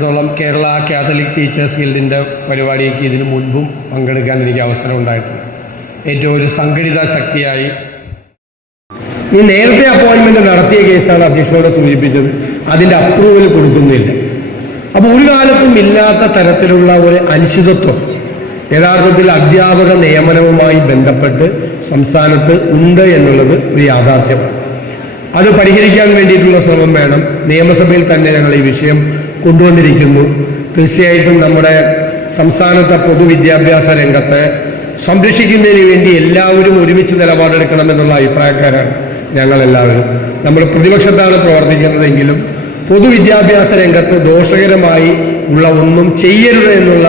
ത്തോളം Kerala Catholic teachers ഗിൽഡിൻ്റെ പരിപാടിക്ക് ഇതിനു മുൻപും പങ്കെടുക്കാൻ എനിക്ക് അവസരം ഉണ്ടായിട്ടുണ്ട്. ഏറ്റവും ഒരു സംഘടിത ശക്തിയായി ഈ നേരത്തെ അപ്പോയിൻമെന്റ് നടത്തിയ കേസാണ് അധ്യക്ഷയോട് സൂചിപ്പിച്ചത്. അതിൻ്റെ അപ്രൂവൽ കൊടുക്കുന്നില്ല. അപ്പോൾ ഒരു കാലത്തും ഇല്ലാത്ത തരത്തിലുള്ള ഒരു അനിശ്ചിതത്വം യഥാർത്ഥത്തിൽ അധ്യാപക നിയമനവുമായി ബന്ധപ്പെട്ട് സംസ്ഥാനത്ത് ഉണ്ട് എന്നുള്ളത് ഒരു യാഥാർത്ഥ്യമാണ്. അത് പരിഹരിക്കാൻ വേണ്ടിയിട്ടുള്ള ശ്രമം വേണം. നിയമസഭയിൽ തന്നെ ഞങ്ങൾ ഈ വിഷയം കൊണ്ടുവന്നിരിക്കുന്നു. തീർച്ചയായിട്ടും നമ്മുടെ സംസ്ഥാനത്തെ പൊതുവിദ്യാഭ്യാസ രംഗത്തെ സംരക്ഷിക്കുന്നതിന് വേണ്ടി എല്ലാവരും ഒരുമിച്ച് നിലപാടെടുക്കണമെന്നുള്ള അഭിപ്രായക്കാരാണ് ഞങ്ങളെല്ലാവരും. നമ്മൾ പ്രതിപക്ഷത്താണ് പ്രവർത്തിക്കുന്നതെങ്കിലും പൊതുവിദ്യാഭ്യാസ രംഗത്ത് ദോഷകരമായി ഉള്ള ഒന്നും ചെയ്യരുത് എന്നുള്ള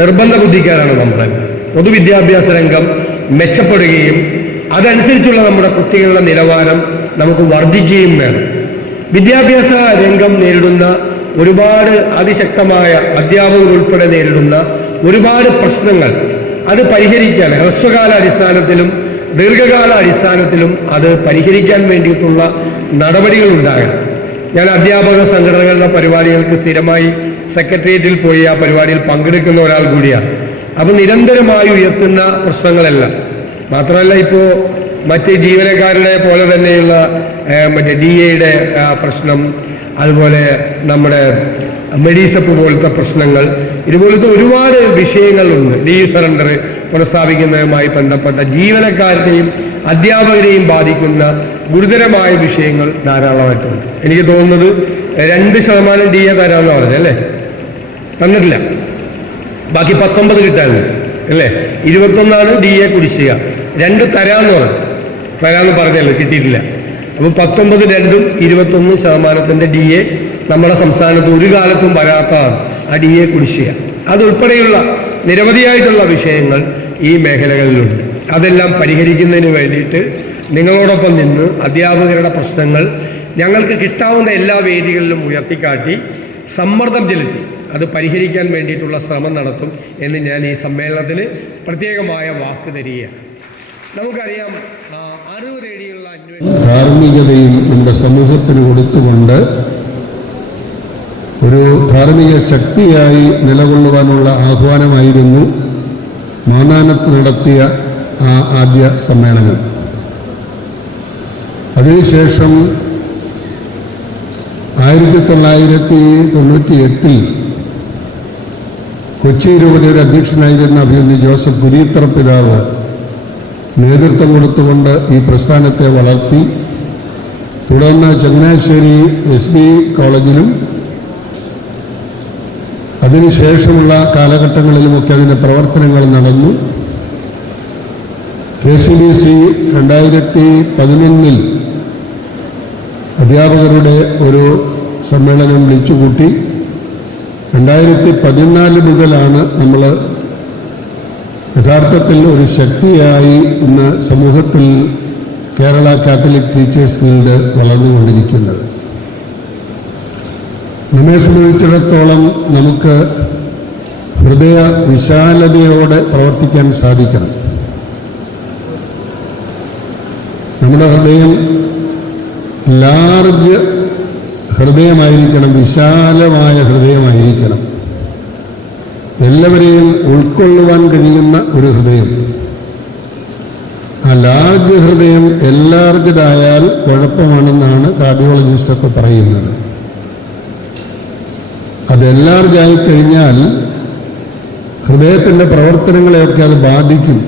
നിർബന്ധ ബുദ്ധിക്കാരാണ് നമ്മൾ. പൊതുവിദ്യാഭ്യാസ രംഗം മെച്ചപ്പെടുകയും അതനുസരിച്ചുള്ള നമ്മുടെ കുട്ടികളുടെ നിലവാരം നമുക്ക് വർദ്ധിക്കുകയും വേണം. വിദ്യാഭ്യാസ രംഗം നേരിടുന്ന ഒരുപാട് അതിശക്തമായ അധ്യാപകർ ഉൾപ്പെടെ നേരിടുന്ന ഒരുപാട് പ്രശ്നങ്ങൾ അത് പരിഹരിക്കാൻ ഹ്രസ്വകാല അടിസ്ഥാനത്തിലും ദീർഘകാല അടിസ്ഥാനത്തിലും അത് പരിഹരിക്കാൻ വേണ്ടിയിട്ടുള്ള നടപടികൾ ഉണ്ടാകണം. ഞാൻ അധ്യാപക സംഘടനകളുടെ പരിപാടികൾക്ക് സ്ഥിരമായി സെക്രട്ടേറിയറ്റിൽ പോയി ആ പരിപാടിയിൽ പങ്കെടുക്കുന്ന ഒരാൾ കൂടിയാണ്. അപ്പോൾ നിരന്തരമായി ഉയർത്തുന്ന പ്രശ്നങ്ങളല്ല മാത്രമല്ല, ഇപ്പോൾ മറ്റ് ജീവനക്കാരുടെ പോലെ തന്നെയുള്ള മറ്റേ DAയുടെ പ്രശ്നം, അതുപോലെ നമ്മുടെ മെഡിസപ്പ് പോലത്തെ പ്രശ്നങ്ങൾ, ഇതുപോലത്തെ ഒരുപാട് വിഷയങ്ങളുണ്ട്. ലീവ് സറണ്ടർ പുനഃസ്ഥാപിക്കുന്നതുമായി ബന്ധപ്പെട്ട ജീവനക്കാരുടെയും അധ്യാപകരെയും ബാധിക്കുന്ന ഗുരുതരമായ വിഷയങ്ങൾ ധാരാളമായിട്ടുണ്ട്. എനിക്ക് തോന്നുന്നത് 2% DA തരാമെന്ന് പറഞ്ഞത് അല്ലേ? തന്നിട്ടില്ല. ബാക്കി 19 കിട്ടാനുണ്ട് അല്ലേ? 21 DA കുടിശ്ശിക. 2 തരാമെന്ന് പറഞ്ഞല്ലോ, കിട്ടിയിട്ടില്ല. അപ്പോൾ 19 2ഉം 21% DA നമ്മുടെ സംസ്ഥാനത്ത് ഒരു കാലത്തും വരാത്തതാണ് ആ DA കുടിശ്ശിക. അതുൾപ്പെടെയുള്ള നിരവധിയായിട്ടുള്ള വിഷയങ്ങൾ ഈ മേഖലകളിലുണ്ട്. അതെല്ലാം പരിഹരിക്കുന്നതിന് വേണ്ടിയിട്ട് നിങ്ങളോടൊപ്പം നിന്ന് അധ്യാപകരുടെ പ്രശ്നങ്ങൾ ഞങ്ങൾക്ക് കിട്ടാവുന്ന എല്ലാ വേദികളിലും ഉയർത്തിക്കാട്ടി സമ്മർദ്ദം ചെലുത്തി അത് പരിഹരിക്കാൻ വേണ്ടിയിട്ടുള്ള ശ്രമം നടത്തും എന്ന് ഞാൻ ഈ സമ്മേളനത്തിന് പ്രത്യേകമായ വാക്ക് തരികയാണ്. നമുക്കറിയാം, 60 ഏടിയുള്ള ധാർമ്മികതയും നമ്മുടെ സമൂഹത്തിന് കൊടുത്തുകൊണ്ട് ഒരു ധാർമ്മിക ശക്തിയായി നിലകൊള്ളുവാനുള്ള ആഹ്വാനമായിരുന്നു മാന്നാനത്ത് നടത്തിയ ആ ആദ്യ സമ്മേളനം. അതിനുശേഷം 1998 കൊച്ചി രൂപതയുടെ അധ്യക്ഷനായിരുന്ന അഭിമന്യ ജോസഫ് കുരിയത്തറ പിതാവ് നേതൃത്വം കൊടുത്തുകൊണ്ട് ഈ പ്രസ്ഥാനത്തെ വളർത്തി. തുടർന്ന് ചങ്ങനാശ്ശേരി SB കോളേജിലും അതിനുശേഷമുള്ള കാലഘട്ടങ്ങളിലുമൊക്കെ അതിൻ്റെ പ്രവർത്തനങ്ങൾ നടന്നു. KCBC 2011 അധ്യാപകരുടെ ഒരു സമ്മേളനം വിളിച്ചുകൂട്ടി. 2014 മുതലാണ് നമ്മൾ യഥാർത്ഥത്തിൽ ഒരു ശക്തിയായി ഇന്ന് സമൂഹത്തിൽ കേരള കാത്തലിക് ടീച്ചേഴ്സ് ഗിൽഡ് വളർന്നുകൊണ്ടിരിക്കുന്നത്. നമ്മെ സംബന്ധിച്ചിടത്തോളം നമുക്ക് ഹൃദയ വിശാലതയോടെ പ്രവർത്തിക്കാൻ സാധിക്കണം. നമ്മുടെ ഹൃദയം ലാർജ് ഹൃദയമായിരിക്കണം, വിശാലമായ ഹൃദയമായിരിക്കണം, എല്ലാവരെയും ഉൾക്കൊള്ളുവാൻ കഴിയുന്ന ഒരു ഹൃദയം. ആ ലാർജ് ഹൃദയം എല്ലാർജഡായാൽ കുഴപ്പമാണെന്നാണ് കാർഡിയോളജിസ്റ്റൊക്കെ പറയുന്നത്. അത് എല്ലാർജായി കഴിഞ്ഞാൽ ഹൃദയത്തിൻ്റെ പ്രവർത്തനങ്ങളെയൊക്കെ അത് ബാധിക്കും.